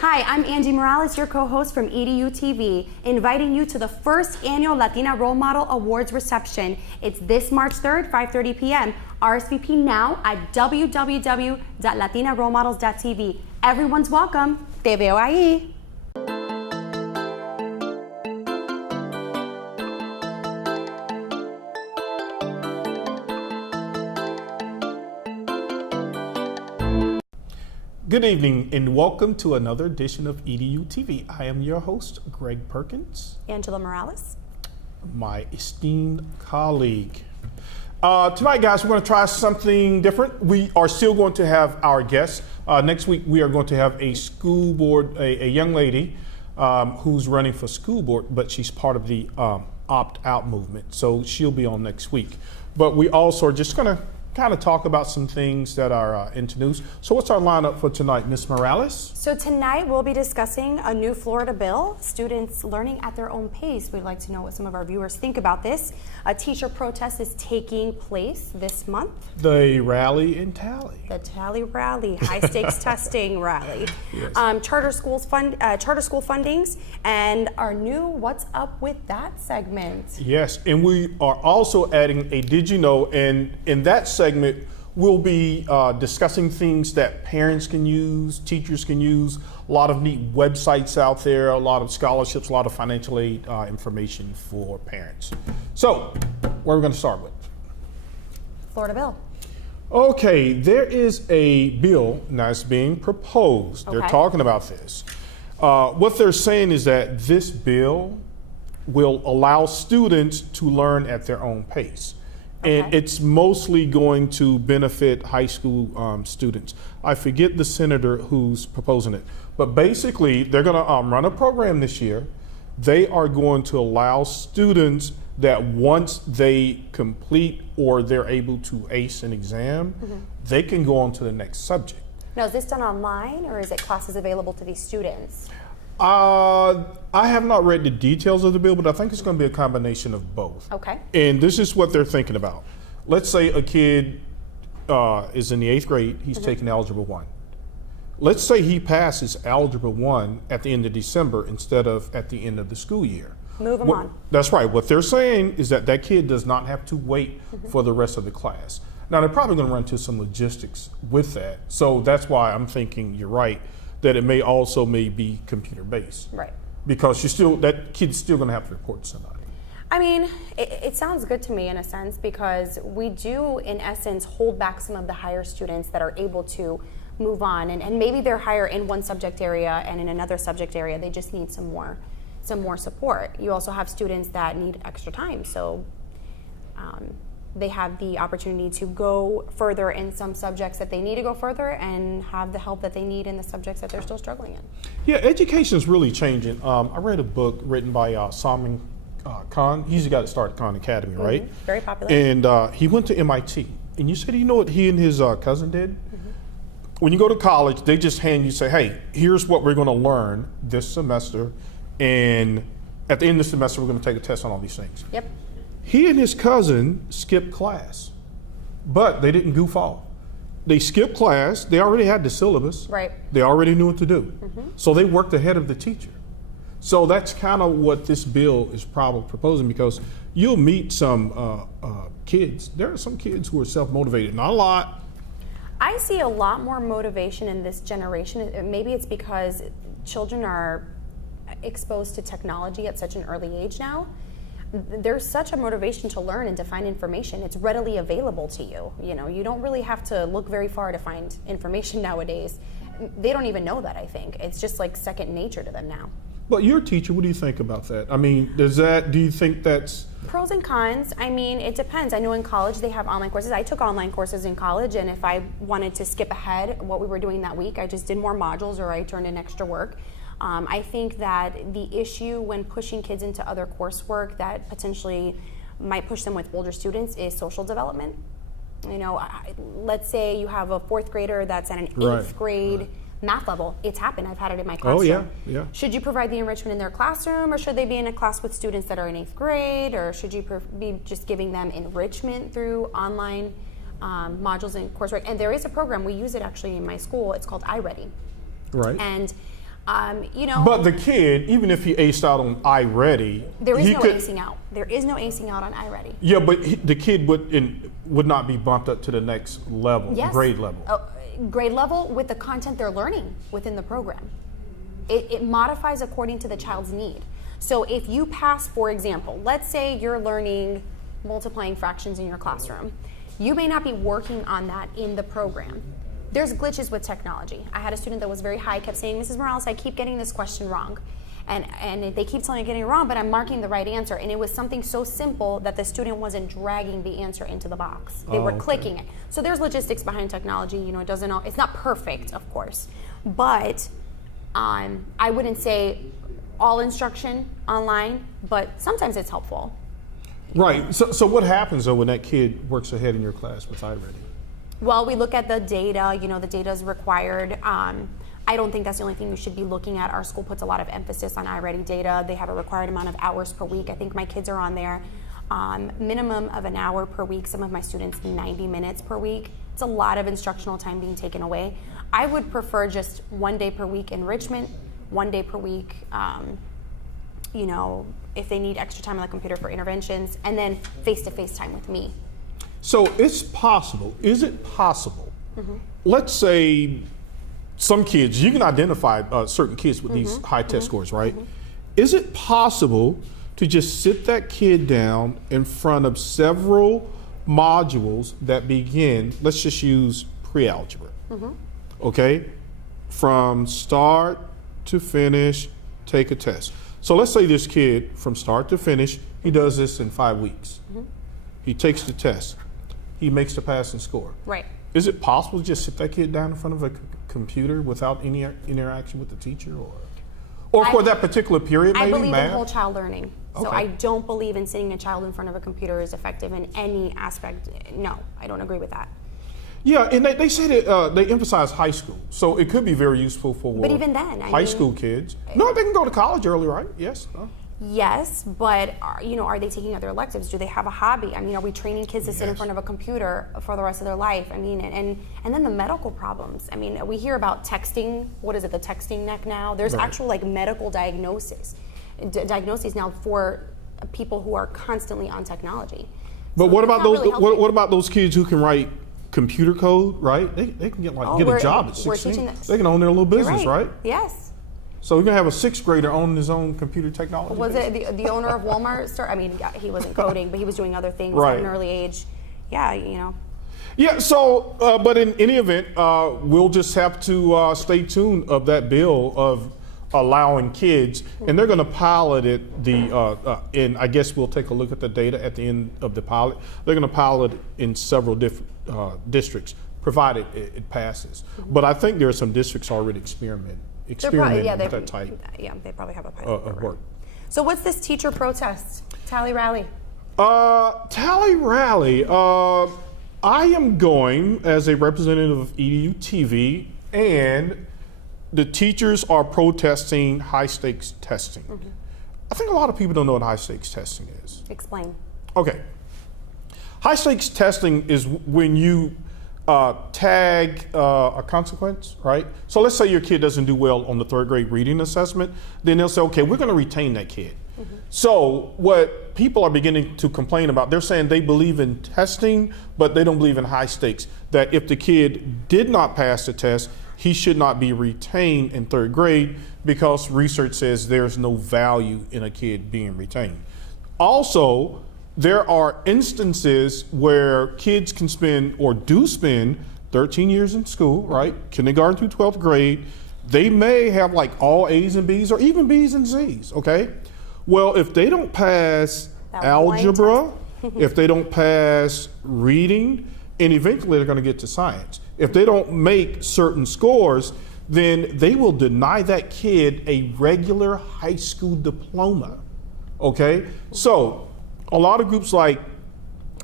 Hi, I'm Angie Morales, your co-host from EDuTV, inviting you to the first annual Latina Role Model Awards reception. It's this March 3rd, 5:30 p.m. RSVP now at www.latinarolemodels.tv. Everyone's welcome. Te veo ahí. Good evening and welcome to another edition of EDuTV. I am your host, Greg Perkins. Angela Morales. My esteemed colleague. Tonight, guys, we're going to try something different. We are still going to have our guests. Next week, we are going to have a school board, a young lady who's running for school board, but she's part of the opt-out movement. So she'll be on next week. But we also are just going to kind of talk about some things that are into news. So what's our lineup for tonight, Ms. Morales? So tonight we'll be discussing a new Florida bill, students learning at their own pace. We'd like to know what some of our viewers think about this. A teacher protest is taking place this month. The rally in Tally. The Tally rally, high stakes testing rally. Yes. Charter school fundings, and our new What's Up With That segment. Yes, and we are also adding a Did You Know, and in that segment, we'll be discussing things that parents can use, teachers can use, a lot of neat websites out there, a lot of scholarships, a lot of financial aid information for parents. So, what are we going to start with? Florida bill. Okay, there is a bill that's being proposed. Okay. They're talking about this. What they're saying is that this bill will allow students to learn at their own pace. Okay. And it's mostly going to benefit high school students. I forget the senator who's proposing it, but basically they're going to run a program this year. They are going to allow students that once they complete or they're able to ace an exam, they can go on to the next subject. Now, is this done online or is it classes available to these students? I have not read the details of the bill, but I think it's going to be a combination of both. Okay. And this is what they're thinking about. Let's say a kid is in the 8th grade, he's taking Algebra 1. Let's say he passes Algebra 1 at the end of December instead of at the end of the school year. Move them on. That's right. What they're saying is that that kid does not have to wait for the rest of the class. Now, they're probably going to run into some logistics with that. So that's why I'm thinking you're right, that it may also be computer based. Right. Because that kid's still going to have to report to somebody. I mean, it sounds good to me in a sense because we do, in essence, hold back some of the higher students that are able to move on, and maybe they're higher in one subject area and in another subject area they just need some more support. You also have students that need extra time, so they have the opportunity to go further in some subjects that they need to go further and have the help that they need in the subjects that they're still struggling in. Yeah, education is really changing. I read a book written by Salman Khan. He's the guy that started Khan Academy, right? Very popular. And he went to MIT. And you said, you know what he and his cousin did? When you go to college, they just hand you, say, hey, here's what we're going to learn this semester. And at the end of the semester, we're going to take a test on all these things. Yep. He and his cousin skipped class, but they didn't goof off. They skipped class. They already had the syllabus. Right. They already knew what to do. So they worked ahead of the teacher. So that's kind of what this bill is probably proposing, because you'll meet some kids. There are some kids who are self-motivated, not a lot. I see a lot more motivation in this generation. Maybe it's because children are exposed to technology at such an early age now. There's such a motivation to learn and to find information. It's readily available to you. You know, you don't really have to look very far to find information nowadays. They don't even know that, I think. It's just like second nature to them now. But you're a teacher, what do you think about that? I mean, do you think that's... Pros and cons, I mean, it depends. I know in college they have online courses. I took online courses in college, and if I wanted to skip ahead what we were doing that week, I just did more modules or I turned in extra work. I think that the issue when pushing kids into other coursework that potentially might push them with older students is social development. You know, let's say you have a 4th grader that's at an 8th grade math level. It's happened. I've had it in my classroom. Oh, yeah. Should you provide the enrichment in their classroom, or should they be in a class with students that are in 8th grade, or should you be just giving them enrichment through online modules and coursework? And there is a program, we use it actually in my school, it's called iReady. Right. And You know, But the kid, even if he aced out on iReady, there is he no could, acing out. There is no acing out on iReady. yeah, but the kid would not be bumped up to the next level, Yes. grade level. Grade level with the content they're learning within the program. It modifies according to the child's need. So if you pass, for example, let's say you're learning multiplying fractions in your classroom. You may not be working on that in the program. There's glitches with technology. I had a student that was very high, kept saying, Mrs. Morales, I keep getting this question wrong. And they keep telling me I'm getting it wrong, but I'm marking the right answer. And it was something so simple that the student wasn't dragging the answer into the box. They were clicking it. So there's logistics behind technology. You know, it's not perfect, of course. But I wouldn't say all instruction online, but sometimes it's helpful. Right. So what happens though when that kid works ahead in your class with iReady? Well, we look at the data. You know, the data is required. I don't think that's the only thing you should be looking at. Our school puts a lot of emphasis on iReady data. They have a required amount of hours per week. I think my kids are on there minimum of an hour per week. Some of my students 90 minutes per week. It's a lot of instructional time being taken away. I would prefer just 1 day per week enrichment, 1 day per week, you know, if they need extra time on the computer for interventions, and then face-to-face time with me. So it's possible. Is it possible? Let's say some kids, you can identify certain kids with these high test scores, right? Is it possible to just sit that kid down in front of several modules that begin, let's just use pre-algebra, okay? From start to finish, take a test. So let's say this kid, from start to finish, he does this in 5 weeks. He takes the test. He makes the passing score. Right. Is it possible to just sit that kid down in front of a computer without any interaction with the teacher, or for that particular period? I maybe believe math? in whole child learning. So Okay. I don't believe in sitting a child in front of a computer is effective in any aspect. No, I don't agree with that. Yeah, and they say that they emphasize high school, so it could be very useful for But even then, high school kids. No, they can go to college early, right? Yes. Yes, but you know, are they taking other electives? Do they have a hobby? I mean, are we training kids to sit in front of a computer for the rest of their life? I mean, and then the medical problems. I mean, we hear about texting. What is it? The texting neck now. There's actual like medical diagnoses now for people who are constantly on technology. But So what it's about not those? really helping. What about those kids who can write computer code? Right? They can get a job at we're 16. teaching this. They can own their little You're business, right? Yes. So we're gonna have a 6th grader owning his own computer technology. Was business? it the owner of Walmart store? I mean, he wasn't coding, but he was doing other things Right. at an early age. Yeah, you know. Yeah, so, but in any event, we'll just have to stay tuned of that bill of allowing kids, and they're going to pilot it, and I guess we'll take a look at the data at the end of the pilot. They're going to pilot it in several different districts, provided it passes. But I think there are some districts already experimenting with that type they probably have a pilot of program. work. So what's this teacher protest, tally rally? Tally rally. I am going as a representative of EDuTV, and the teachers are protesting high stakes testing. I think a lot of people don't know what high stakes testing is. Explain. Okay. High stakes testing is when you tag a consequence, right? So let's say your kid doesn't do well on the 3rd grade reading assessment, then they'll say, okay, we're going to retain that kid. So what people are beginning to complain about, they're saying they believe in testing, but they don't believe in high stakes. That if the kid did not pass the test, he should not be retained in 3rd grade because research says there's no value in a kid being retained. Also, there are instances where kids can spend or do spend 13 years in school, right? Kindergarten through 12th grade. They may have like all A's and B's or even B's and C's, okay? Well, if they don't pass That algebra, if they don't pass reading, and eventually they're going to get to science. If they don't make certain scores, then they will deny that kid a regular high school diploma, okay? So a lot of groups like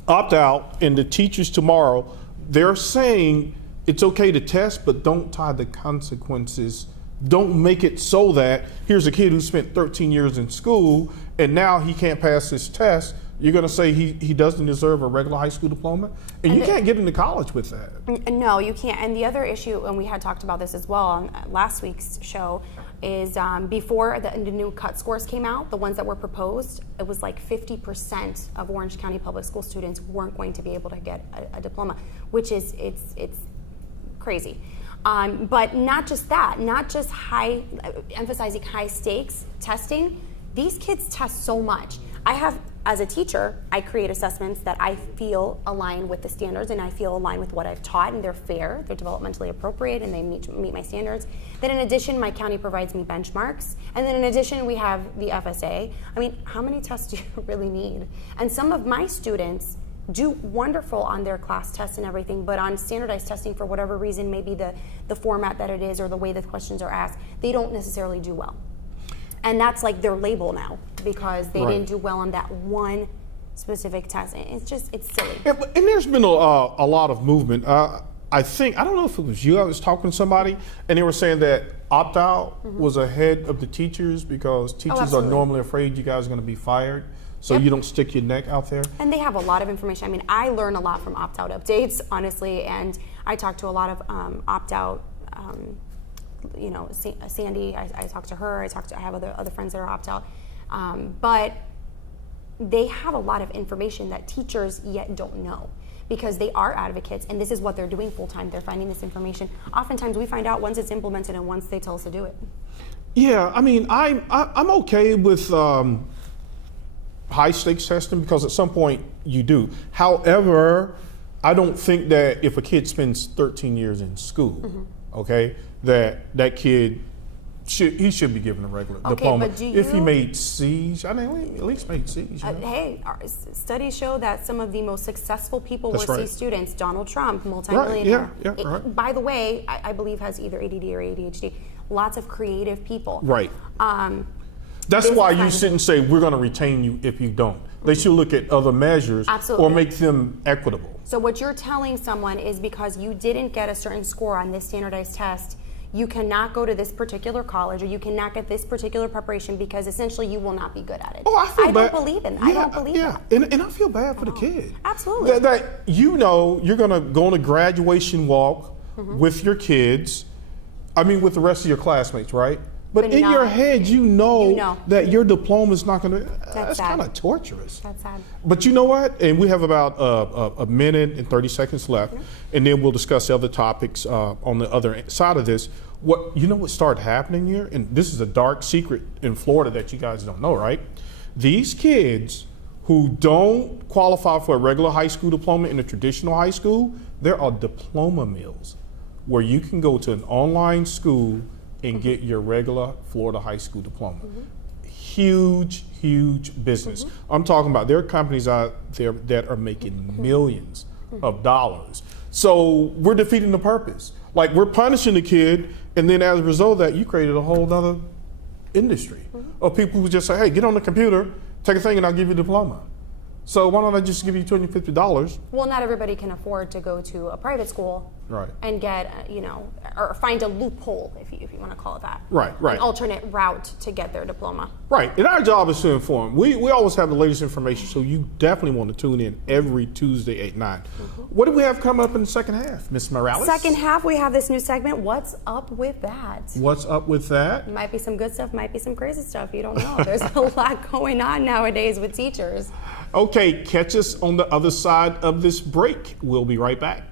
Opt Out and the Teachers Tomorrow, they're saying it's okay to test, but don't tie the consequences. Don't make it so that here's a kid who spent 13 years in school and now he can't pass this test. You're going to say he doesn't deserve a regular high school diploma? And you can't get into college with that. No, you can't. And the other issue, and we had talked about this as well on last week's show, is before the new cut scores came out, the ones that were proposed, it was like 50% of Orange County public school students weren't going to be able to get a diploma, which is it's crazy. But not just that, not just emphasizing high stakes testing. These kids test so much. As a teacher, I create assessments that I feel align with the standards and I feel align with what I've taught, and they're fair, they're developmentally appropriate, and they meet my standards. Then in addition, my county provides me benchmarks. And then in addition, we have the FSA. I mean, how many tests do you really need? And some of my students do wonderful on their class tests and everything, but on standardized testing, for whatever reason, maybe the format that it is or the way the questions are asked, they don't necessarily do well. And that's like their label now, because they didn't do well on that one specific test. It's silly. Yeah, and there's been a lot of movement. I don't know if it was you, I was talking to somebody, and they were saying that opt-out was ahead of the teachers because teachers are normally afraid you guys are going to be fired, so you don't stick your neck out there. And they have a lot of information. I mean, I learn a lot from opt-out updates, honestly, and I talk to a lot of opt-out Sandy, I talked to her, I have other friends that are opt-out, but they have a lot of information that teachers yet don't know, because they are advocates and this is what they're doing full-time. They're finding this information. Oftentimes we find out once it's implemented and once they tell us to do it. Yeah, I mean, I'm okay with high stakes testing because at some point you do. However, I don't think that if a kid spends 13 years in school, okay, that kid should be given a regular diploma. But if he made C's, I mean, we at least made C's. You know? Hey, studies show that some of the most successful people were C students. Donald Trump, multimillionaire. Right. By the way, I believe has either ADD or ADHD. Lots of creative people. Right. That's why you shouldn't say we're going to retain you if you don't. They should look at other measures or make them equitable. So what you're telling someone is because you didn't get a certain score on this standardized test, you cannot go to this particular college or you cannot get this particular preparation because essentially you will not be good at it. Oh, I don't believe in that. I don't believe that. And I feel bad for the kid. Absolutely. That you're going to go on a graduation walk with your kids, with the rest of your classmates, right? But in your head, you know that your diploma is not going to, that's kind of torturous. That's sad. But you know what? And we have about a minute and 30 seconds left, and then we'll discuss the other topics on the other side of this. What started happening here, and this is a dark secret in Florida that you guys don't know, right? These kids who don't qualify for a regular high school diploma in a traditional high school, there are diploma mills where you can go to an online school and get your regular Florida high school diploma. Huge business. I'm talking about there are companies out there that are making millions of dollars. So we're defeating the purpose. Like, we're punishing the kid, and then as a result of that, you created a whole other industry of people who just say, hey, get on the computer, take a thing, and I'll give you a diploma. So why don't I just give you $250? Well, not everybody can afford to go to a private school and get, or find a loophole, if you want to call it that. Right. An alternate route to get their diploma. Right, and our job is to inform. We always have the latest information, so you definitely want to tune in every Tuesday at 9. What do we have coming up in the second half, Ms. Morales? Second half, we have this new segment, What's Up With That? What's up with that? Might be some good stuff, might be some crazy stuff, you don't know. There's a lot going on nowadays with teachers. Okay, catch us on the other side of this break. We'll be right back.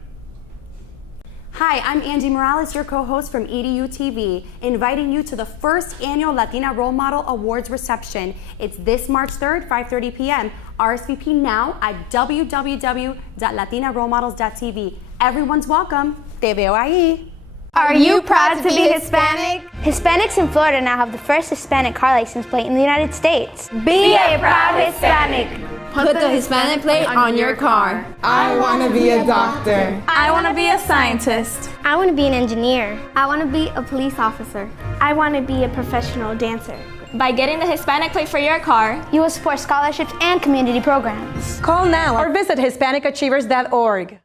Hi, I'm Angie Morales, your co-host from EDuTV, inviting you to the first annual Latina Role Model Awards reception. It's this March 3rd, 5:30 p.m. RSVP now at www.latinarole-models.tv. Everyone's welcome. Te veo ahí. Are you proud to be Hispanic? Hispanics in Florida now have the first Hispanic car license plate in the United States. Be a proud Hispanic. Put the Hispanic plate on your car. I want to be a doctor. I want to be a scientist. I want to be an engineer. I want to be a police officer. I want to be a professional dancer. By getting the Hispanic plate for your car, you will support scholarships and community programs. Call now or visit HispanicAchievers.org.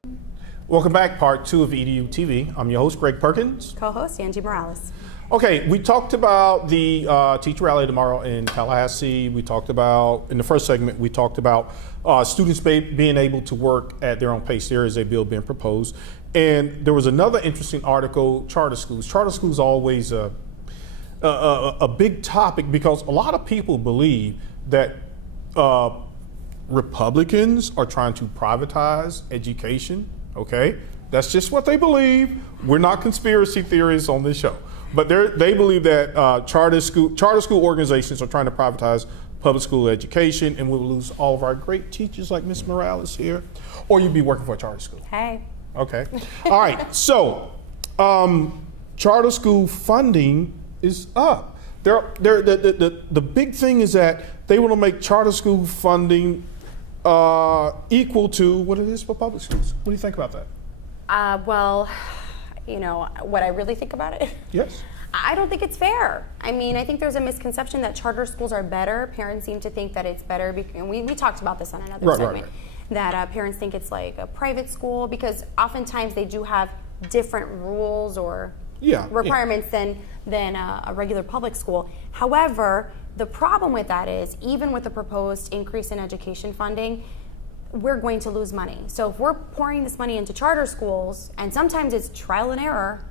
Welcome back, part 2 of EDuTV. I'm your host, Greg Perkins. Co-host Angie Morales. Okay, we talked about the teacher rally tomorrow in Tallahassee. We talked about, in the first segment, we talked about students being able to work at their own pace. There is a bill being proposed. And there was another interesting article, charter schools. Charter schools are always a big topic because a lot of people believe that Republicans are trying to privatize education. Okay, that's just what they believe. We're not conspiracy theorists on this show, but they believe that charter school organizations are trying to privatize public school education, and we'll lose all of our great teachers like Miss Morales here, or you'd be working for a charter school. Hey. Okay. All right. So, charter school funding is up. The big thing is that they want to make charter school funding equal to what it is for public schools. What do you think about that? Well, what I really think about it? Yes. I don't think it's fair. I mean, I think there's a misconception that charter schools are better. Parents seem to think that it's better, and we talked about this on another segment, that parents think it's like a private school because oftentimes they do have different rules or requirements than a regular public school. However, the problem with that is even with the proposed increase in education funding, we're going to lose money. So if we're pouring this money into charter schools, and sometimes it's trial and error,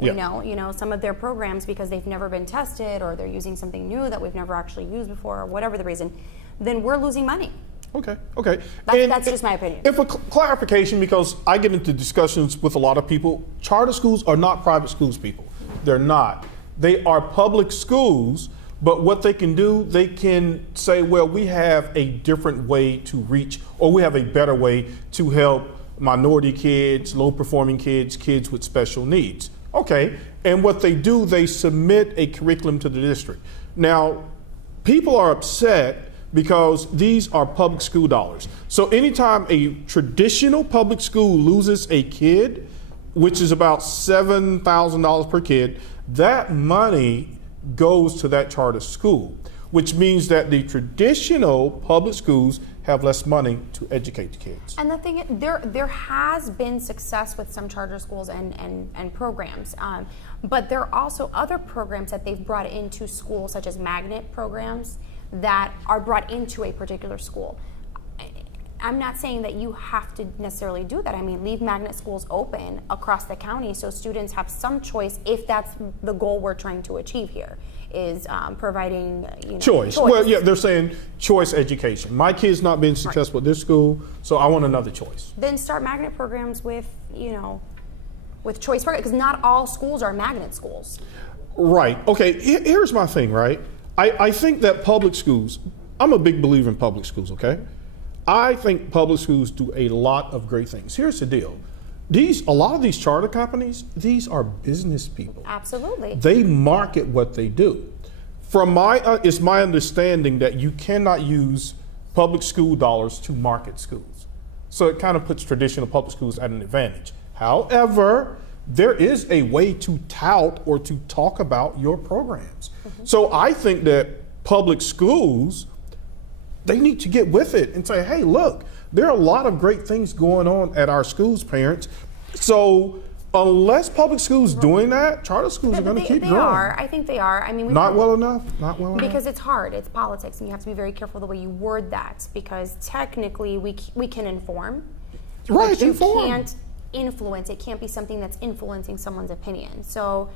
we know some of their programs because they've never been tested or they're using something new that we've never actually used before or whatever the reason, then we're losing money. Okay. That's just my opinion. And for clarification, because I get into discussions with a lot of people, charter schools are not private schools, people. They're not. They are public schools, but what they can do, they can say, well, we have a different way to reach, or we have a better way to help minority kids, low-performing kids, kids with special needs. Okay, and what they do, they submit a curriculum to the district. Now, people are upset because these are public school dollars. So anytime a traditional public school loses a kid, which is about $7,000 per kid, that money goes to that charter school, which means that the traditional public schools have less money to educate the kids. And the thing is, there has been success with some charter schools and programs, but there are also other programs that they've brought into schools, such as magnet programs, that are brought into a particular school. I'm not saying that you have to necessarily do that. I mean, leave magnet schools open across the county so students have some choice if that's the goal we're trying to achieve here, is providing choice. Well, yeah, they're saying choice education. My kid's not been successful at this school, so I want another choice. Then start magnet programs with choice programs, because not all schools are magnet schools. Right. Okay, here's my thing, right? I think that public schools, I'm a big believer in public schools, okay? I think public schools do a lot of great things. Here's the deal. A lot of these charter companies, these are business people. Absolutely. They market what they do. It's my understanding that you cannot use public school dollars to market schools. So it kind of puts traditional public schools at an advantage. However, there is a way to tout or to talk about your programs. Mm-hmm. So I think that public schools, they need to get with it and say, hey, look, there are a lot of great things going on at our schools, parents. So unless public schools doing that, charter schools are going to keep growing. They are. I think they are. I mean, not well enough. Because it's hard. It's politics, and you have to be very careful the way you word that. Because technically, we can inform. Right, you inform. Can't influence. It can't be something that's influencing someone's opinion. So,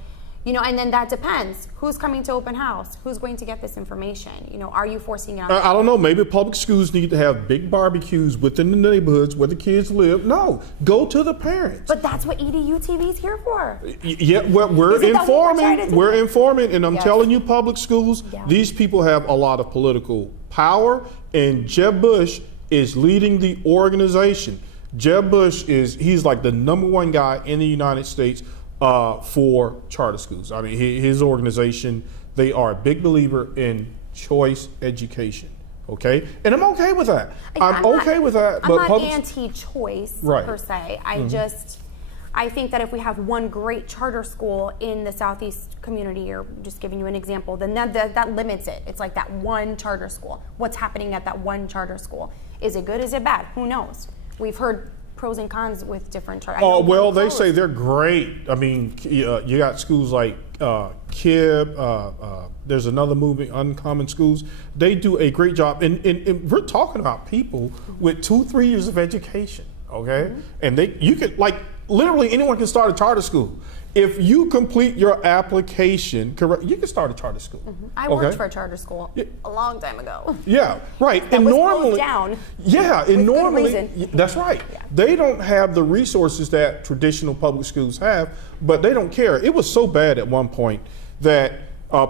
and then that depends. Who's coming to open house? Who's going to get this information? Are you forcing it on? I don't know. Maybe public schools need to have big barbecues within the neighborhoods where the kids live. No, go to the parents. But that's what EDuTV is here for. Yeah, well, we're informing. We're informing, and I'm telling you, public schools, these people have a lot of political power, and Jeb Bush is leading the organization. Jeb Bush he's like the #1 guy in the United States for charter schools. I mean, his organization, they are a big believer in choice education. Okay, and I'm okay with that. I'm okay with that. I'm not anti-choice per se. I think that if we have one great charter school in the Southeast community, or just giving you an example, then that limits it. It's like that one charter school. What's happening at that one charter school? Is it good? Is it bad? Who knows? We've heard pros and cons with different charter. Oh, well, they say they're great. I mean, you got schools like KIB, there's another movement, Uncommon Schools. They do a great job. And we're talking about people with 2-3 years of education, okay? Mm-hmm. And you could, like, literally anyone can start a charter school. If you complete your application correct, you can start a charter school. I worked for a charter school a long time ago. Yeah, right. That was closed down. Yeah, and with good normally, reason. that's right. Yeah. They don't have the resources that traditional public schools have, but they don't care. It was so bad at one point that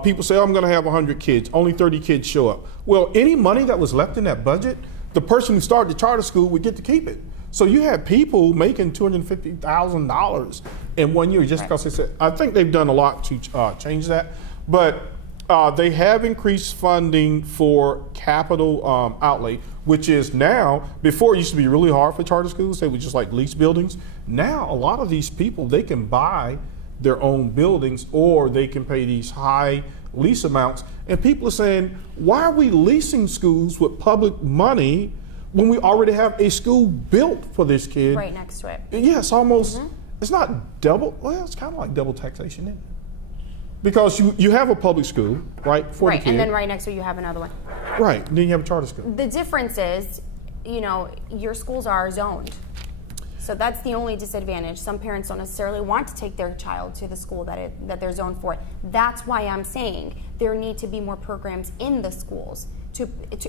people say, I'm going to have 100 kids, only 30 kids show up. Well, any money that was left in that budget, the person who started the charter school would get to keep it. So you had people making $250,000 in 1 year just because they said, I think they've done a lot to change that. But they have increased funding for capital outlay, which is now, before it used to be really hard for charter schools. They would just like lease buildings. Now, a lot of these people, they can buy their own buildings or they can pay these high lease amounts. And people are saying, why are we leasing schools with public money when we already have a school built for this kid? Right next to it. Yeah, it's almost, it's not double, well, it's kind of like double taxation, isn't it? Because you have a public school, right, for the Right, kid. and then right next to it you have another one. Right, then you have a charter school. The difference is, you know, your schools are zoned. So that's the only disadvantage. Some parents don't necessarily want to take their child to the school that they're zoned for. That's why I'm saying there need to be more programs in the schools.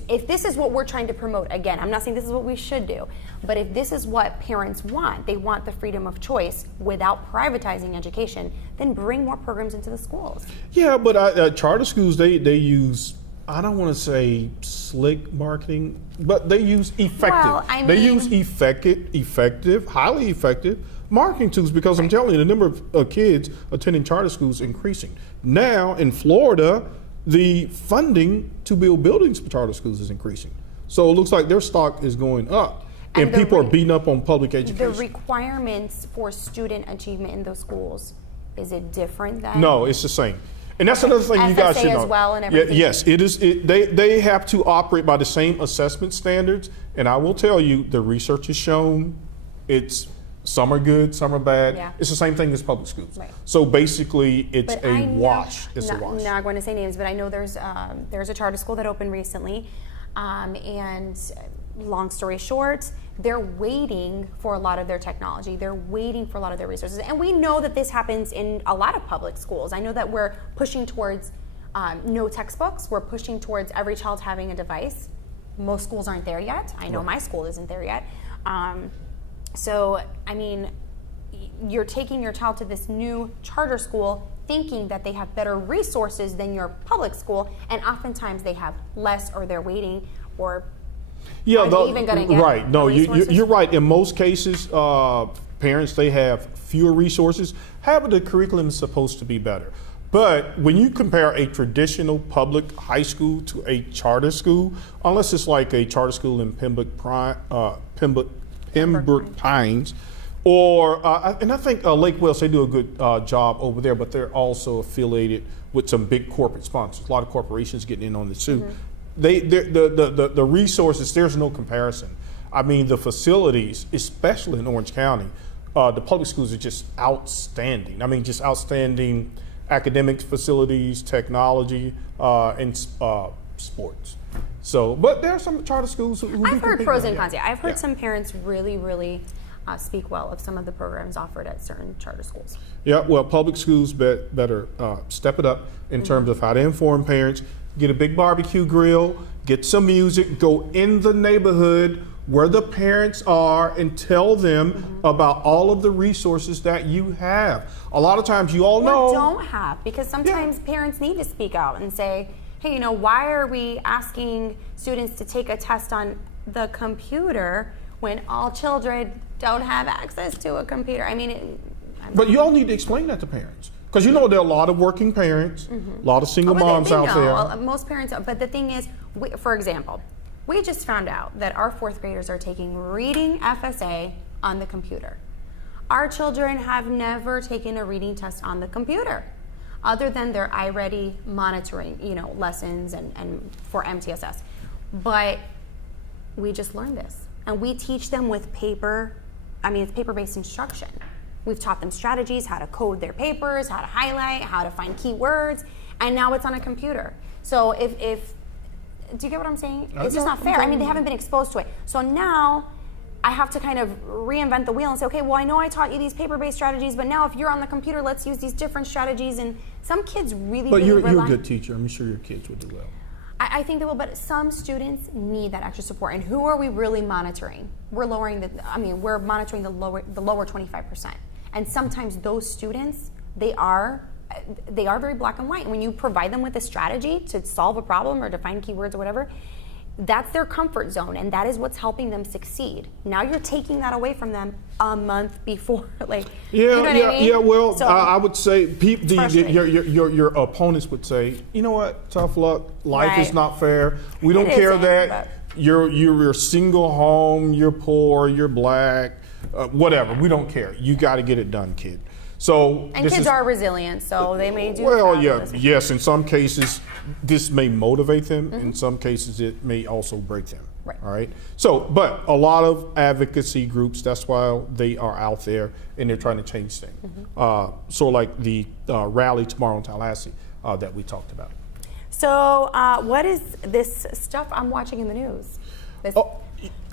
If this is what we're trying to promote, again, I'm not saying this is what we should do, but if this is what parents want, they want the freedom of choice without privatizing education, then bring more programs into the schools. Yeah, but charter schools, they use, I don't want to say slick marketing, but they use effective. Well, I they mean- use effective, highly effective marketing tools because I'm telling you, the number of kids attending charter schools is increasing. Now in Florida, the funding to build buildings for charter schools is increasing. So it looks like their stock is going up. And the people are beating up on public The education. requirements for student achievement in those schools, is it different than? No, it's the same. And that's another thing you guys FSA should know. as well and everything? Yes, it is. They have to operate by the same assessment standards. And I will tell you, the research has shown some are good, some are bad. Yeah. It's the same thing as public schools. Right. So basically, it's But I a know- wash. It's a not, wash. Not going to say names, but I know there's a charter school that opened recently, and long story short, they're waiting for a lot of their technology. They're waiting for a lot of their resources, and we know that this happens in a lot of public schools. I know that we're pushing towards no textbooks. We're pushing towards every child having a device. Most schools aren't there yet. I know my school isn't there yet. So, I mean, you're taking your child to this new charter school thinking that they have better resources than your public school, and oftentimes they have less, or they're waiting, or are they even going to get right. No, resources? you're right. In most cases, parents, they have fewer resources. However, the curriculum is supposed to be better. But when you compare a traditional public high school to a charter school, unless it's like a charter school in Pembroke Pines, or and I think Lake Wales, they do a good job over there, but they're also affiliated with some big corporate sponsors. A lot of corporations getting in on this too. The resources, there's no comparison. I mean, the facilities, especially in Orange County, the public schools are just outstanding. I mean, just outstanding academic facilities, technology, and sports. So, but there are some charter schools who I've heard pros and cons. Yeah. I've heard some parents really speak well of some of the programs offered at certain charter schools. Yeah, well, public schools better step it up in terms of how to inform parents, get a big barbecue grill, get some music, go in the neighborhood where the parents are and tell them about all of the resources that you have. A lot of times you all know. Or don't have, because sometimes parents need to speak out and say, hey, you know, why are we asking students to take a test on the computer when all children don't have access to a computer? I mean, But you all need to explain that to parents. Because you know there are a lot of working parents, a lot of single moms out there. Most parents, but the thing is, for example, we just found out that our fourth graders are taking reading FSA on the computer. Our children have never taken a reading test on the computer, other than their iReady monitoring, lessons and for MTSS. But we just learned this, and we teach them with paper. I mean, it's paper-based instruction. We've taught them strategies, how to code their papers, how to highlight, how to find keywords, and now it's on a computer. So if do you get what I'm saying? It's just not fair. I mean, they haven't been exposed to it. So now I have to kind of reinvent the wheel and say, okay, well, I know I taught you these paper-based strategies, but now if you're on the computer, let's use these different strategies. And some kids really, But really you're rely. a good teacher. I'm sure your kids would do well. I think they will, but some students need that extra support. And who are we really monitoring? We're monitoring the lower 25%. And sometimes those students, they are very black and white. And when you provide them with a strategy to solve a problem or to find keywords or whatever, that's their comfort zone, and that is what's helping them succeed. Now you're taking that away from them a month before, you know what I mean? Yeah. Well, So, I would say frustrating. your opponents would say, you know what, tough luck. Life is Right. not fair. We don't It care isn't, that you're single home, you're poor, you're black, whatever. We don't care. You got to get it done, kid. So and kids are resilient, so they may do yes. In some cases, this may motivate them. In some cases, it may also break them. Right. All right. So, but a lot of advocacy groups. That's why they are out there and they're trying to change things. So, like the rally tomorrow in Tallahassee that we talked about. So what is this stuff I'm watching in the news? Oh,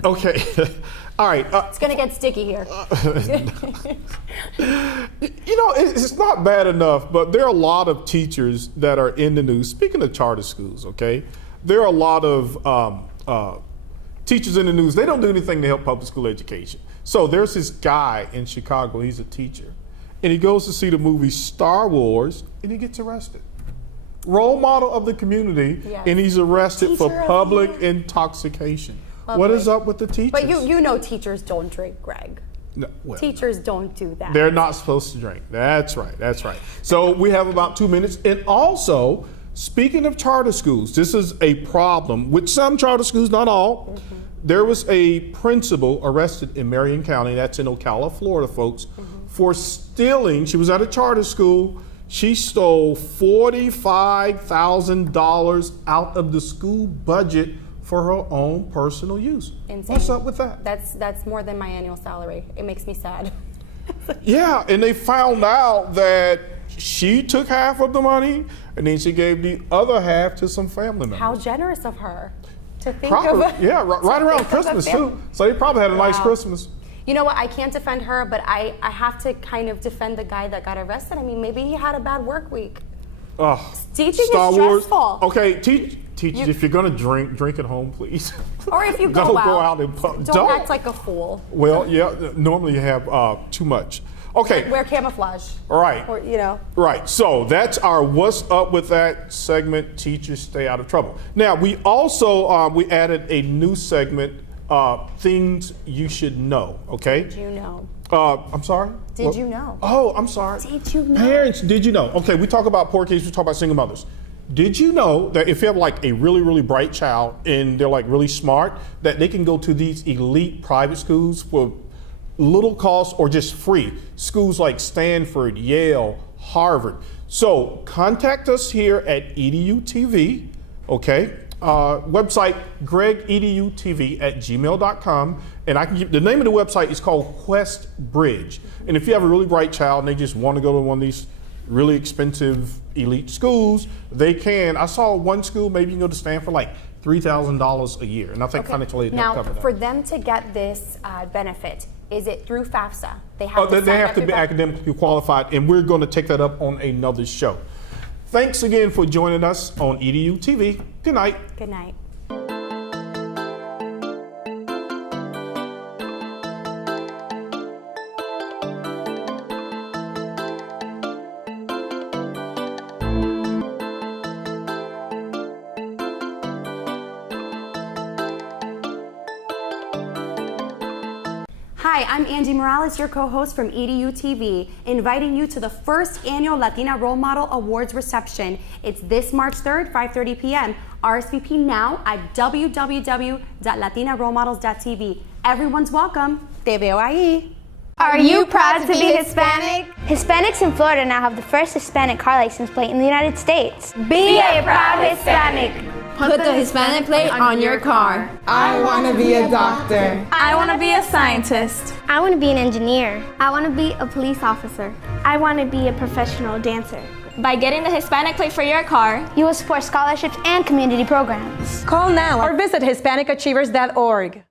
okay. All right. It's gonna get sticky here. You know, it's not bad enough, but there are a lot of teachers that are in the news. Speaking of charter schools, okay, there are a lot of teachers in the news. They don't do anything to help public school education. So there's this guy in Chicago, he's a teacher, and he goes to see the movie Star Wars, and he gets arrested. Role model of the community, Yes. and he's arrested Teacher for of the public year. intoxication. What Lovely. is up with the teachers? But you know teachers don't drink, Greg. No, well, Teachers don't do that. they're not supposed to drink. That's right. That's right. So we have about 2 minutes. And also, speaking of charter schools, this is a problem with some charter schools, not all. There was a principal arrested in Marion County, that's in Ocala, Florida, folks, for stealing. She was at a charter school. She stole $45,000 out of the school budget for her own personal use. Insane. What's up with that? That's more than my annual salary. It makes me sad. Yeah, and they found out that she took half of the money and then she gave the other half to some family members. How generous of her to think Probably, of. yeah, right to around think of a Christmas family. too. So they probably had a nice Wow. Christmas. You know what? I can't defend her, but I have to kind of defend the guy that got arrested. I mean, maybe he had a bad work week. Teaching Star is Wars. stressful. Okay, teachers, if you're gonna drink at home, please. Or if you Don't go out, and don't act like a fool. Well, yeah, normally you have too much. Okay, Wear camouflage. right. Or, you know. Right, so that's our What's Up With That segment, Teachers Stay Out of Trouble. Now, we also, we added a new segment, Things You Should Know, okay? Did you know? I'm sorry? Did you know? Oh, I'm sorry. Did you know? Parents, did you know? Okay, we talk about poor kids, we talk about single mothers. Did you know that if you have like a really, really bright child and they're like really smart, that they can go to these elite private schools for little cost or just free? Schools like Stanford, Yale, Harvard. So contact us here at EDuTV, okay? Website gregedutv@gmail.com, and I can give the name of the website is called Quest Bridge. And if you have a really bright child and they just want to go to one of these really expensive elite schools, they can. I saw one school, maybe you can go to Stanford, like $3,000 a year, and I think financial aid don't Now, cover that. for them to get this benefit, is it through FAFSA? They have They sign have up to be through FAFSA? academically qualified, and we're going to take that up on another show. Thanks again for joining us on EDU TV. Good night. Good night. Hi, I'm Angie Morales, your co-host from EDU TV, inviting you to the first annual Latina Role Model Awards reception. It's this March 3rd, 5:30 p.m. RSVP now at www.latinarole-models.tv. Everyone's welcome. Te veo ahí. Are you proud to be Hispanic? Hispanics in Florida now have the first Hispanic car license plate in the United States. Be a proud Hispanic. Put the Hispanic plate on your car. I want to be a doctor. I want to be a scientist. I want to be an engineer. I want to be a police officer. I want to be a professional dancer. By getting the Hispanic plate for your car, You will support scholarships and community programs. Call now or visit HispanicAchievers.org.